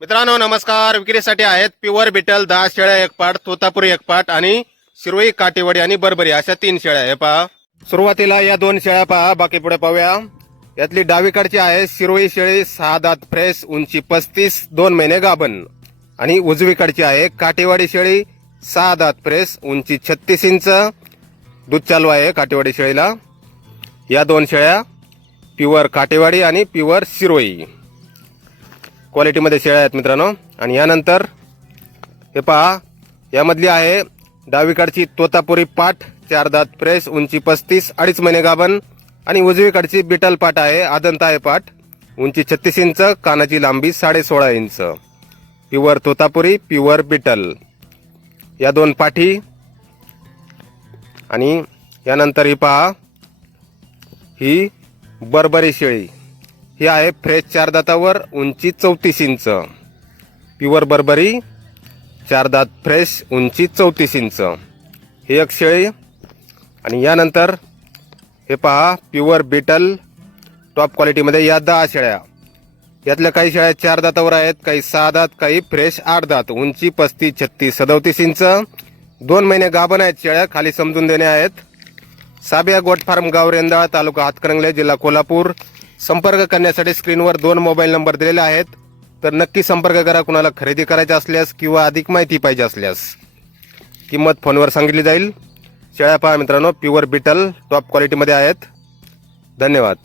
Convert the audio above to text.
मित्रांनो नमस्कार. विक्रीसाठी आहेत प्युअर बिटल दहा शेळ्या एक पाट तोतापुरी एक पाट आणि शिरोई काटेवाडी आणि बरबरी अशा तीन शेळ्या हे पहा. सुरुवातीला या दोन शेळ्या पहा. बाकी पुढे पाहूया. यातली डावीकडची आहे शिरोई शेळी सहा दात फ्रेश उंची पस्तीस दोन महिने गाभण. आणि उजवीकडची आहे काटेवाडी शेळी सहा दात फ्रेश उंची छत्तीस इंच. दूध चालू आहे काटेवाडी शेळीला. या दोन शेळ्या प्युअर काटेवाडी आणि प्युअर शिरोई. क्वालिटीमध्ये शेळ्या आहेत मित्रांनो. आणि यानंतर हे पहा यामधली आहे डावीकडची तोतापुरी पाठ चार दात फ्रेश उंची पस्तीस अडीच महिने गाभण आणि उजवीकडची बिटल पाट आहे आदंता आहे पाट. उंची छत्तीस इंच कानाची लांबी साडे सोळा inch. Pure Totapuri pure beetle. या दोन पाठी. आणि यानंतर ही पहा ही बरबरी शेळी. ही आहे फ्रेश चार दातावर उंची चौतीस इंच. प्युअर बरबरी चार दात फ्रेश उंची चौतीस इंच. ही एक शेळी. आणि यानंतर हे पहा प्युअर बिटल टॉप क्वालिटीमध्ये या दहा शेळ्या. यातल्या काही शेळ्या चार दातावर आहेत काही सहा दात काही फ्रेश आठ दात. उंची पस्तीस छत्तीस सदोतीस इंच. दोन महिने गाभण आहेत शेळ्या खाली समजून देणे आहेत. साबिया गोट फार्म गाव रेंदाळ तालुका हातकणंगले जिल्हा कोल्हापूर. संपर्क करण्यासाठी स्क्रीनवर दोन मोबाईल नंबर दिलेले आहेत. तर नक्की संपर्क करा कुणाला खरेदी करायची असल्यास किंवा अधिक माहिती पाहिजे असल्यास. किंमत फोनवर सांगितली जाईल. शेळ्या पहा मित्रांनो प्युअर बिटल टॉप क्वालिटीमध्ये आहेत. धन्यवाद.